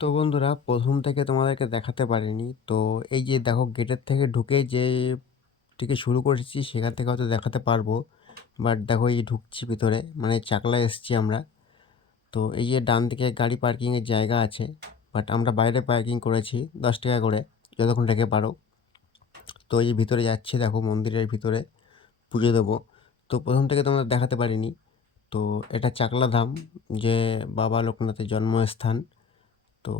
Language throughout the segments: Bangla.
তো বন্ধুরা প্রথম থেকে তোমাদেরকে দেখাতে পারিনি। তো এই যে দেখো গেটের থেকে ঢুকে যে থেকে শুরু করেছি সেখান থেকে হয়তো দেখাতে পারব। বাট দেখো এই ঢুকছি ভিতরে মানে চাকলায় এসছি আমরা। তো এই যে ডান দিকে গাড়ি পার্কিংয়ের জায়গা আছে বাট আমরা বাইরে পার্কিং করেছি দশ টাকা করে, যতক্ষণ রেখে পারো। তো এই যে ভিতরে যাচ্ছি দেখো মন্দিরের ভিতরে, পুজো দেবো। তো প্রথম থেকে তোমাদের দেখাতে পারিনি। তো এটা চাকলা ধাম, যে বাবা লোকনাথের জন্মস্থান। তো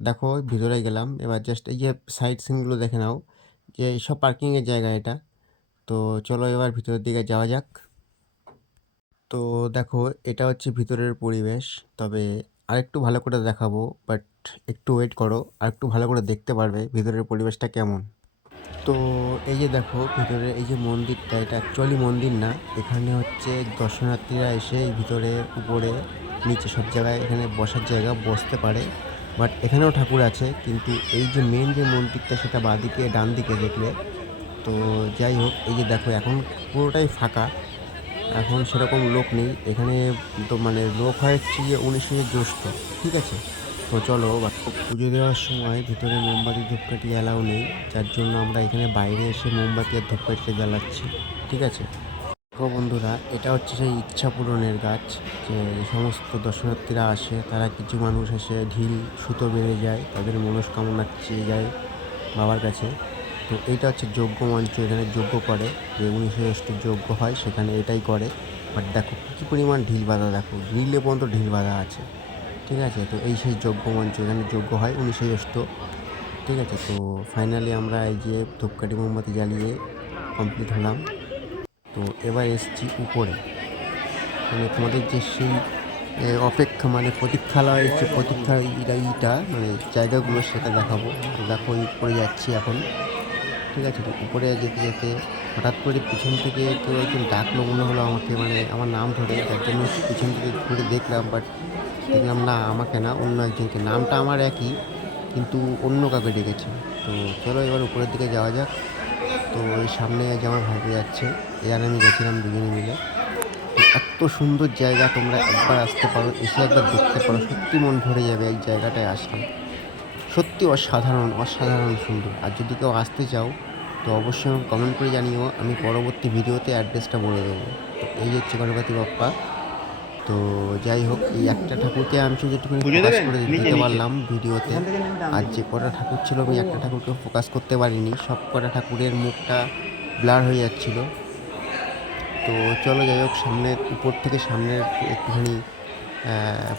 দেখো ভিতরে গেলাম। এবার জাস্ট এই যে সাইড সিনগুলো দেখে নাও, যে সব পার্কিংয়ের জায়গা এটা। তো চলো এবার ভিতরের দিকে যাওয়া যাক। তো দেখো, এটা হচ্ছে ভিতরের পরিবেশ। তবে আরেকটু ভালো করে দেখাবো বাট একটু ওয়েট করো, আর একটু ভালো করে দেখতে পারবে ভিতরের পরিবেশটা কেমন। তো এই যে দেখো, ভিতরে এই যে মন্দিরটা, এটা অ্যাকচুয়ালি মন্দির না। এখানে হচ্ছে দর্শনার্থীরা এসে ভিতরে উপরে নিচে সব জায়গায় এখানে বসার জায়গা বসতে পারে বাট এখানেও ঠাকুর আছে, কিন্তু এই যে মেন যে মন্দিরটা সেটা বাঁদিকে ডান দিকে দেখলে, তো যাই হোক, এই যে দেখো, এখন পুরোটাই ফাঁকা, এখন সেরকম লোক নেই, এখানে তো মানে লোক হয় হচ্ছে যে উনিশে জ্যৈষ্ঠ, ঠিক আছে? তো চলো, পুজো দেওয়ার সময় ভিতরে মোমবাতি, ধূপকাঠি অ্যালাউ নেই, যার জন্য আমরা এখানে বাইরে এসে মোমবাতি আর ধূপকাঠিটা জ্বালাচ্ছি, ঠিক আছে? দেখো বন্ধুরা, এটা হচ্ছে সেই ইচ্ছা পূরণের গাছ, যে সমস্ত দর্শনার্থীরা আসে, তারা কিছু মানুষ এসে ঢিল, সুতো বেড়ে যায়, তাদের মনস্কামনা চেয়ে যায় বাবার কাছে। তো এটা হচ্ছে যজ্ঞ মঞ্চ, এখানে যজ্ঞ করে, যে উনিশে যজ্ঞ হয়, সেখানে এটাই করে। বাট দেখো, কী পরিমাণ ঢিল বাঁধা, দেখো, গ্রিলে পর্যন্ত ঢিল বাঁধা আছে। ঠিক আছে? তো এই সেই যজ্ঞ মঞ্চ, এখানে যজ্ঞ হয় উনিশে জ্যৈষ্ঠ। ঠিক আছে? তো ফাইনালি আমরা এই যে ধূপকাঠি মোমবাতি জ্বালিয়ে কমপ্লিট হলাম। তো এবার এসছি উপরে। মানে তোমাদের যে সেই অপেক্ষা মানে প্রতীক্ষালয়ের যে প্রতীক্ষা ইটা মানে জায়গাগুলো সেটা দেখাবো। দেখো উপরে যাচ্ছি এখন। ঠিক আছে, তো উপরে যেতে যেতে হঠাৎ করে পিছন থেকে কেউ একজন ডাকলো, মনে হলো আমাকে মানে আমার নাম ধরে যার জন্য পিছন থেকে ঘুরে দেখলাম বাট দেখলাম না, আমাকে না, অন্য একজনকে। নামটা আমার একই, কিন্তু অন্য কাউকে ডেকেছে। তো চলো এবার উপরের দিকে যাওয়া যাক। তো ওই সামনে আজ আমার ভাইকে যাচ্ছে, এ আমি গেছিলাম দুজনে মিলে। এত সুন্দর জায়গা তোমরা একবার আসতে পারো, এসে একবার দেখতে পারো, সত্যি মন ভরে যাবে এই জায়গাটায় আসলে সত্যি অসাধারণ অসাধারণ সুন্দর। আর যদি কেউ আসতে চাও, তো অবশ্যই কমেন্ট করে জানিও, আমি পরবর্তী ভিডিওতে অ্যাড্রেসটা বলে দেবো। এই হচ্ছে গণপতি বাপ্পা। তো যাই হোক এই একটা ঠাকুরকে আমি শুধু একটুখানি ফোকাস করে দিতে পারলাম ভিডিওতে। আর যে কটা ঠাকুর ছিল আমি একটা ঠাকুরকে ফোকাস করতে পারিনি। সব কটা ঠাকুরের মুখটা ব্লার হয়ে যাচ্ছিল। তো চলো যাই হোক সামনের উপর থেকে সামনের একটুখানি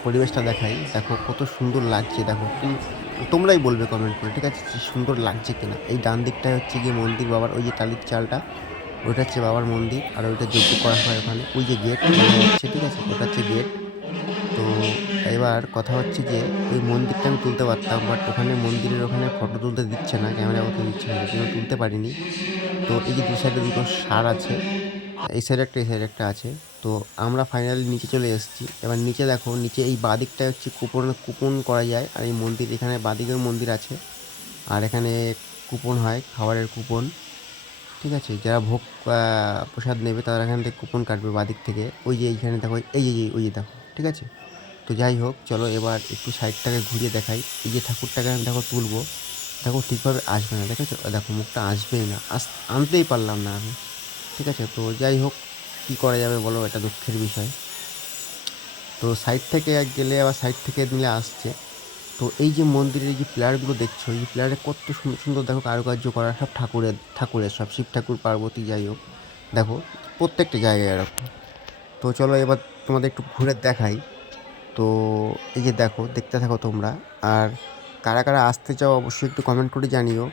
পরিবেশটা দেখাই। দেখো কত সুন্দর লাগছে দেখো। তোমরাই বলবে কমেন্ট করে ঠিক আছে? সুন্দর লাগছে কিনা? এই ডান দিকটায় হচ্ছে গিয়ে মন্দির বাবার ওই যে টালির চালটা ওইটা হচ্ছে বাবার মন্দির আর ওইটা যজ্ঞ করা হয় ওখানে। ওই যে গেট হচ্ছে ঠিক আছে? ওটা এবার কথা হচ্ছে যে, ওই মন্দিরটা আমি তুলতে পারতাম বাট ওখানে মন্দিরের ওখানে ফটো তুলতে দিচ্ছে না ক্যামেরা করতে দিচ্ছে না জন্য তুলতে পারিনি। তো এই যে দু সাইডে দুটো সার আছে, এই সাইডে একটা, এই সাইডে একটা আছে, তো আমরা ফাইনালি নিচে চলে এসেছি। এবার নিচে দেখো, নিচে এই বাদিকটা হচ্ছে কুপন কুপন করা যায়, আর এই মন্দির, এখানে বাদিকেও মন্দির আছে, আর এখানে কুপন হয়, খাবারের কুপন, ঠিক আছে? যারা ভোগ প্রসাদ নেবে তারা এখান থেকে কুপন কাটবে বাদিক থেকে। ওই যে এইখানে দেখো এই যে, ওই যে দেখো, ঠিক আছে? তো যাই হোক, চলো এবার একটু সাইডটাকে ঘুরিয়ে দেখাই। এই যে ঠাকুরটাকে আমি দেখো তুলবো, দেখো ঠিকভাবে আসবে না, দেখেছ? দেখো, মুখটা আসবেই না, আস, আনতেই পারলাম না আমি, ঠিক আছে? তো যাই হোক, কী করা যাবে বলো? এটা দুঃখের বিষয়। তো সাইড থেকে এক গেলে আবার সাইড থেকে নিলে আসছে। তো এই যে মন্দিরের যে প্লেয়ারগুলো দেখছ, এই প্লেয়ারে কত সুন্দর সুন্দর দেখো কারুকার্য করা, সব ঠাকুরের ঠাকুরের, সব শিব ঠাকুর, পার্বতী, যাই হোক। দেখো, প্রত্যেকটা জায়গায় এরকম। তো চলো এবার তোমাদের একটু ঘুরে দেখাই। তো এই যে দেখো, দেখতে থাকো তোমরা। আর কারা কারা আসতে চাও অবশ্যই একটু কমেন্ট করে জানিও।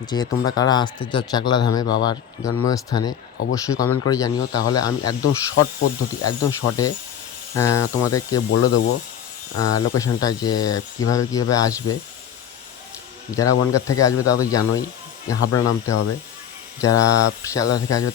যে তোমরা কারা আসতে চাও চাকলা ধামে বাবার জন্মস্থানে, অবশ্যই কমেন্ট করে জানিও। তাহলে আমি একদম শর্ট পদ্ধতি, একদম শর্টে তোমাদেরকে বলে দেবো লোকেশনটা যে কীভাবে কীভাবে আসবে। যারা বনগাঁ থেকে আসবে তারা তো জানোই, হাবড়া নামতে হবে। যারা শিয়ালদা থেকে আসবে